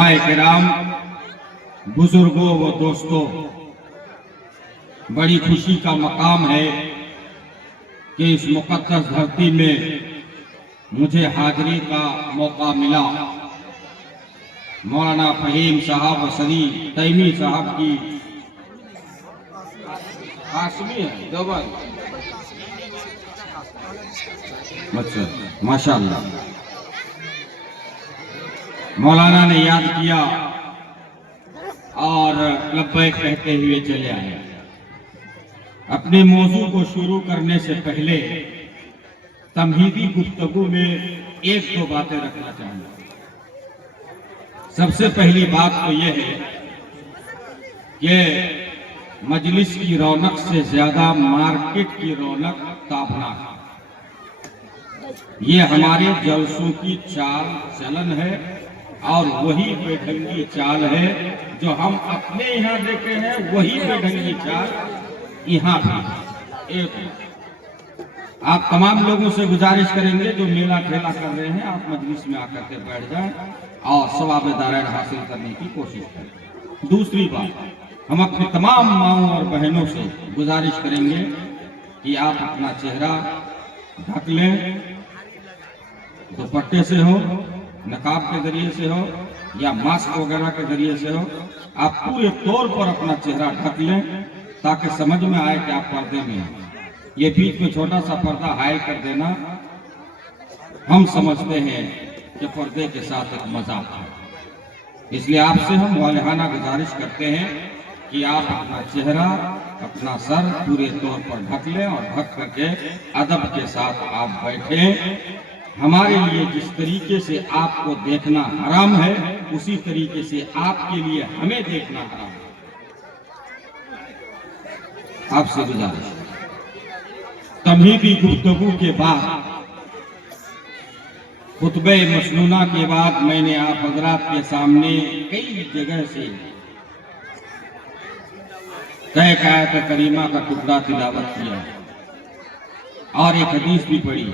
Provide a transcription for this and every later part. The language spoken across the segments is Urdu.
علماء کرام، بزرگوں و دوستوں، بڑی خوشی کا مقام ہے کہ اس مقدس دھرتی میں مجھے حاضری کا موقع ملا۔ مولانا فہیم صاحب وسری تیمی صاحب کی قاسمی ہے دیوبند، ماشاءاللہ مولانا نے یاد کیا اور لبیک کہتے ہوئے چلے آئے۔ اپنے موضوع کو شروع کرنے سے پہلے تمہیدی گفتگو میں ایک دو باتیں رکھنا چاہوں گا۔ سب سے پہلی بات تو یہ ہے کہ مجلس کی رونق سے زیادہ مارکیٹ کی رونق تابناک ہے۔ یہ ہمارے جلسوں کی چال چلن ہے اور وہی بے ڈھنگی چال ہے جو ہم اپنے یہاں دیکھے ہیں، وہی بے ڈھنگی چال یہاں بھی۔ آپ تمام لوگوں سے گزارش کریں گے جو میلہ کھیلا کر رہے ہیں، آپ مجلس میں آ کر کے بیٹھ جائیں اور ثواب دارین حاصل کرنے کی کوشش کریں۔ دوسری بات، ہم اپنی تمام ماؤں اور بہنوں سے گزارش کریں گے کہ آپ اپنا چہرہ ڈھک لیں، دوپٹے سے ہو، نقاب کے ذریعے سے ہو یا ماسک وغیرہ کے ذریعے سے ہو، آپ پورے طور پر اپنا چہرہ ڈھک لیں تاکہ سمجھ میں آئے کہ آپ پردے میں ہیں۔ یہ بیچ میں چھوٹا سا پردہ حائل کر دینا ہم سمجھتے ہیں کہ پردے کے ساتھ ایک مذاق ہے، اس لیے آپ سے ہم والہانہ گزارش کرتے ہیں کہ آپ اپنا چہرہ، اپنا سر پورے طور پر ڈھک لیں اور ڈھک کر کے ادب کے ساتھ آپ بیٹھیں۔ ہمارے لیے جس طریقے سے آپ کو دیکھنا حرام ہے، اسی طریقے سے آپ کے لیے ہمیں دیکھنا حرام ہے۔ آپ سے گزارش ہے۔ تمہیدی گفتگو کے بعد، خطبہ مسنونہ کے بعد میں نے آپ حضرات کے سامنے کئی جگہ سے ایک آیت کریمہ کا ٹکڑا تلاوت کیا اور ایک حدیث بھی پڑھی۔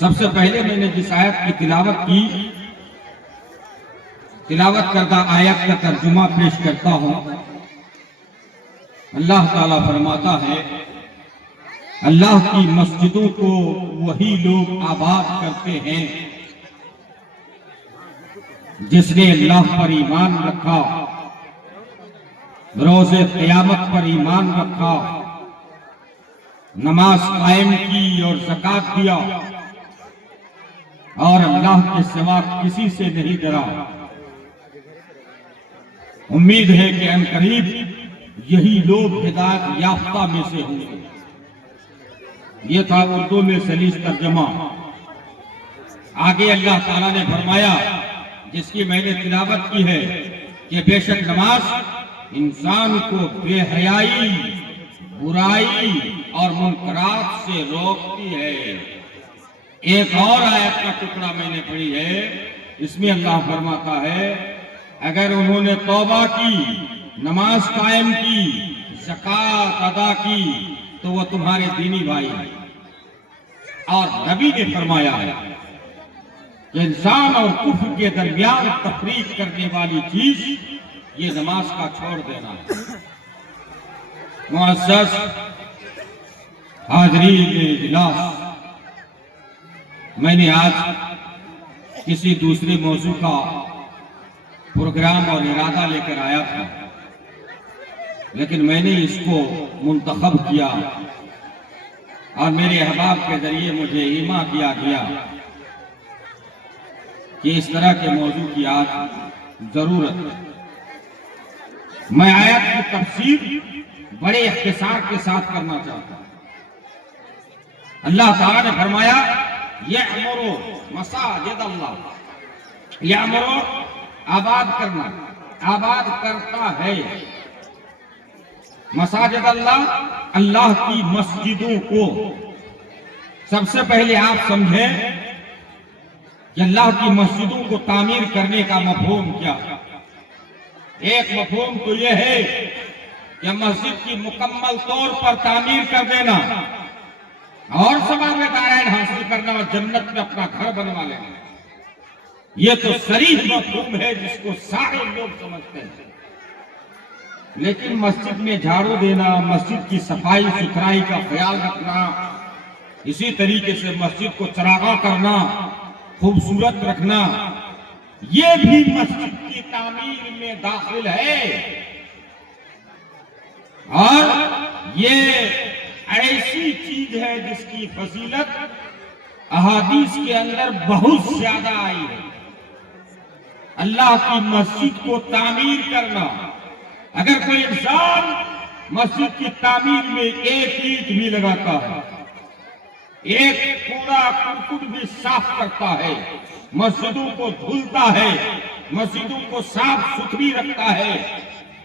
سب سے پہلے میں نے جس آیت کی تلاوت کی، تلاوت کردہ آیت کا ترجمہ پیش کرتا ہوں۔ اللہ تعالیٰ فرماتا ہے، اللہ کی مسجدوں کو وہی لوگ آباد کرتے ہیں جس نے اللہ پر ایمان رکھا، روز قیامت پر ایمان رکھا، نماز قائم کی اور زکوٰۃ دیا اور اللہ کے سوا کسی سے نہیں ڈرا۔ امید ہے کہ عنقریب یہی لوگ ہدایت یافتہ میں سے ہوں گے۔ یہ تھا اردو میں سلیس ترجمہ۔ آگے اللہ تعالیٰ نے فرمایا، جس کی میں نے تلاوت کی ہے، کہ بے شک نماز انسان کو بے حیائی، برائی اور منکرات سے روکتی ہے۔ ایک اور آیت کا ٹکڑا میں نے پڑھی ہے، اس میں اللہ فرماتا ہے، اگر انہوں نے توبہ کی، نماز قائم کی، زکوٰۃ ادا کی تو وہ تمہارے دینی بھائی ہیں۔ اور نبی نے فرمایا ہے کہ انسان اور کفر کے درمیان تفریق کرنے والی چیز یہ نماز کا چھوڑ دینا ہے۔ معزز حاضرین اجلاس، میں نے آج کسی دوسرے موضوع کا پروگرام اور ارادہ لے کر آیا تھا، لیکن میں نے اس کو منتخب کیا اور میرے احباب کے ذریعے مجھے ایما کیا گیا کہ اس طرح کے موضوع کی آج ضرورت ہے۔ میں آیت کی تفسیر بڑے اختصار کے ساتھ کرنا چاہتا ہوں۔ اللہ تعالیٰ نے فرمایا، یأمرو مساجد اللہ، یأمرو آباد کرنا، آباد کرتا ہے، مساجد اللہ، اللہ کی مسجدوں کو۔ سب سے پہلے آپ سمجھیں کہ اللہ کی مسجدوں کو تعمیر کرنے کا مفہوم کیا ہے۔ ایک مفہوم تو یہ ہے کہ مسجد کی مکمل طور پر تعمیر کر دینا اور ثواب دارین حاصل کرنا اور جنت میں اپنا گھر بنوا لینا۔ یہ تو صریح مفہوم ہے جس کو سارے لوگ سمجھتے ہیں، لیکن مسجد میں جھاڑو دینا، مسجد کی صفائی ستھرائی کا خیال رکھنا، اسی طریقے سے مسجد کو چراغاں کرنا، خوبصورت رکھنا، یہ بھی مسجد کی تعمیر میں داخل ہے۔ اور یہ ایسی چیز ہے جس کی فضیلت احادیث کے اندر بہت زیادہ آئی ہے۔ اللہ کی مسجد کو تعمیر کرنا، اگر کوئی انسان مسجد کی تعمیر میں ایک اینٹ بھی لگاتا ہے، ایک کوڑا کرکٹ بھی صاف کرتا ہے، مسجدوں کو دھلتا ہے، مسجدوں کو صاف ستھری رکھتا ہے،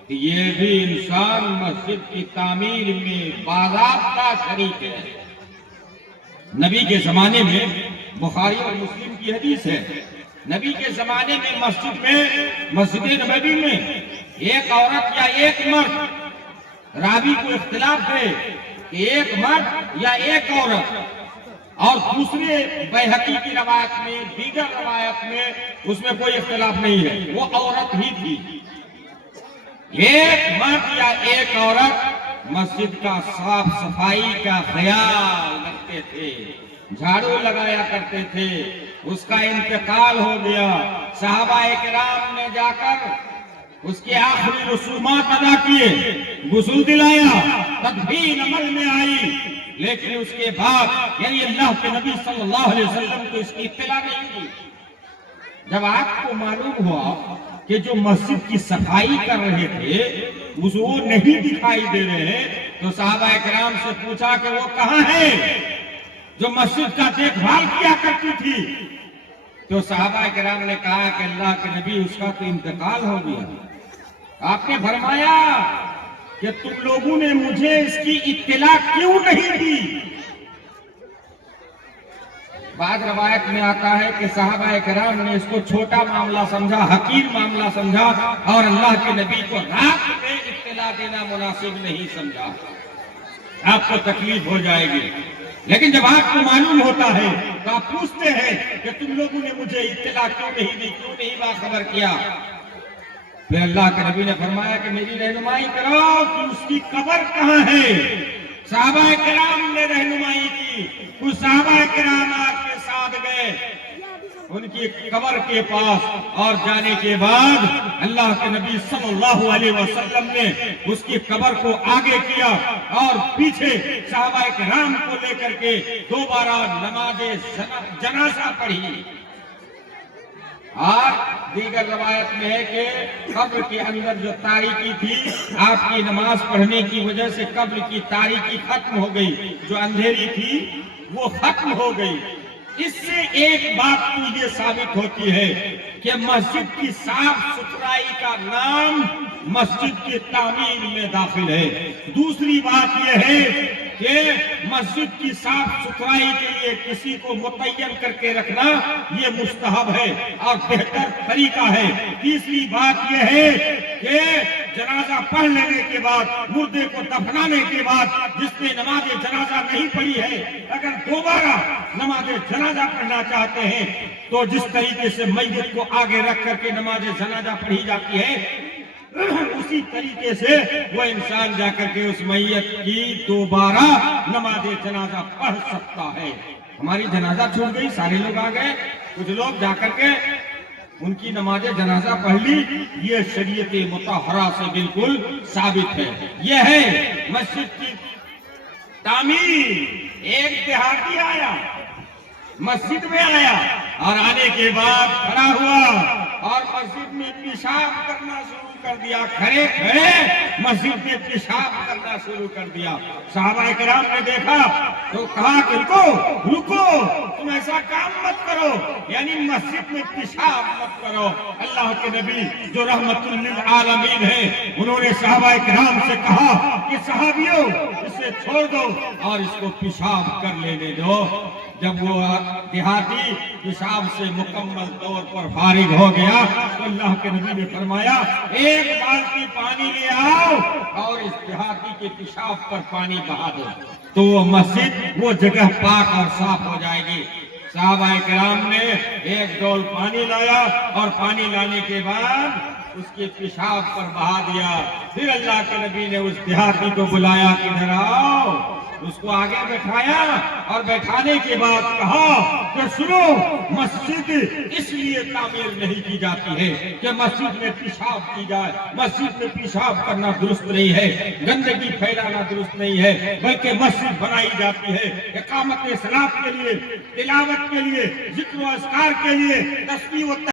تو یہ بھی انسان مسجد کی تعمیر میں باضابطہ شریک ہے۔ نبی کے زمانے میں بخاری اور مسلم کی حدیث ہے، نبی کے زمانے میں مسجد نبوی میں ایک عورت یا ایک مرد، راوی کو اختلاف ہے کہ ایک مرد یا ایک عورت، اور دوسرے بیہقی کی روایت میں، دیگر روایت میں اس میں کوئی اختلاف نہیں ہے، وہ عورت ہی تھی۔ ایک مرد یا ایک عورت مسجد کا صاف صفائی کا خیال رکھتے تھے، جھاڑو لگایا کرتے تھے۔ اس کا انتقال ہو گیا، صحابہ کرام نے جا کر اس کے آخری رسومات ادا کیے، غسل دلایا، تدفین عمل میں آئی، لیکن اس کے بعد یعنی اللہ کے نبی صلی اللہ علیہ وسلم کو اس کی اطلاع نہیں دی۔ جب آپ کو معلوم ہوا کہ جو مسجد کی صفائی کر رہے تھے وہ نہیں دکھائی دے رہے، تو صحابہ کرام سے پوچھا کہ وہ کہاں ہے جو مسجد کا دیکھ بھال کیا کرتی تھی؟ تو صحابہ کرام نے کہا کہ اللہ کے نبی اس کا تو انتقال ہو گیا۔ آپ نے فرمایا کہ تم لوگوں نے مجھے اس کی اطلاع کیوں نہیں دی؟ بعض روایت میں آتا ہے کہ صحابہ کرام نے اس کو چھوٹا معاملہ سمجھا، حقیر معاملہ سمجھا، اور اللہ کے نبی کو رات میں اطلاع دینا مناسب نہیں سمجھا، آپ کو تکلیف ہو جائے گی۔ لیکن جب آپ کو معلوم ہوتا ہے تو آپ پوچھتے ہیں کہ تم لوگوں نے مجھے اطلاع کیوں نہیں دی، کیوں نہیں باخبر کیا؟ پھر اللہ کے نبی نے فرمایا کہ میری رہنمائی کرو کہ اس کی قبر کہاں ہے۔ صحابہ کرام نے رہنمائی کی، کچھ صحابہ کرام آپ کے ساتھ گئے ان کی قبر کے پاس، اور جانے کے بعد اللہ کے نبی صلی اللہ علیہ وسلم نے اس کی قبر کو آگے کیا اور پیچھے صحابہ کرام کو لے کر کے دوبارہ نماز جنازہ پڑھی۔ اور دیگر روایت میں ہے کہ قبر کے اندر جو تاریکی تھی، آپ کی نماز پڑھنے کی وجہ سے قبر کی تاریکی ختم ہو گئی، جو اندھیری تھی وہ ختم ہو گئی۔ اس سے ایک بات تو یہ ثابت ہوتی ہے کہ مسجد کی صاف ستھرائی کا نام مسجد کی تعمیر میں داخل ہے۔ دوسری بات یہ ہے کہ مسجد کی صاف ستھرائی کے لیے کسی کو متعین کر کے رکھنا یہ مستحب ہے اور بہتر طریقہ ہے۔ تیسری بات یہ ہے کہ جنازہ پڑھ لینے کے بعد، مردے کو دفنانے کے بعد جس نے نماز جنازہ نہیں پڑھی ہے، اگر دوبارہ نماز جنازہ پڑھنا چاہتے ہیں تو جس طریقے سے میت کو آگے رکھ کر کے نماز جنازہ پڑھی جاتی ہے، اسی طریقے سے وہ انسان جا کر کے اس میت کی دوبارہ نماز جنازہ پڑھ سکتا ہے۔ ہماری جنازہ چھوٹ گئی، سارے لوگ آ گئے، کچھ لوگ جا کر کے ان کی نماز جنازہ پڑھ لی، یہ شریعت مطہرہ سے بالکل ثابت ہے۔ یہ ہے مسجد کی تعمیر۔ ایک دیہاتی آیا، مسجد میں آیا اور آنے کے بعد کھڑا ہوا اور مسجد میں پیشاب کرنا شروع کر دیا، کھڑے کھڑے مسجد میں پیشاب کرنا شروع کر دیا۔ صحابہ کرام نے دیکھا تو کہا کہ رکو، تم ایسا کام مت کرو، یعنی مسجد میں پیشاب مت کرو۔ اللہ کے نبی جو رحمت للعالمین ہیں، انہوں نے صحابہ کرام سے کہا کہ صحابیوں اسے چھوڑ دو اور اس کو پیشاب کر لینے دو۔ جب وہ دیہاتی پیشاب سے مکمل طور پر فارغ ہو گیا تو اللہ کے نبی نے فرمایا ایک بالٹی پانی لے آؤ اور اس دیہاتی کے پیشاب پر پانی بہا دو، تو وہ مسجد، وہ جگہ پاک اور صاف ہو جائے گی۔ صحابہ کرام نے ایک ڈول پانی لایا اور پانی لانے کے بعد اس کے پیشاب پر بہا دیا. پھر اللہ کے نبی نے اس دیہاتی کو بلایا کہ ادھر آؤ. اس کو آگے بٹھایا اور بیٹھانے کے بعد کہا کہ سنو، مسجد اس لیے تعمیر نہیں کی جاتی ہے کہ مسجد میں پیشاب کی جائے. مسجد میں پیشاب کرنا درست نہیں ہے، گندگی پھیلانا درست نہیں ہے، بلکہ مسجد بنائی جاتی ہے اقامت صلاۃ کے لیے، تلاوت کے لیے، ذکر و اذکار کے لیے، تسبیح و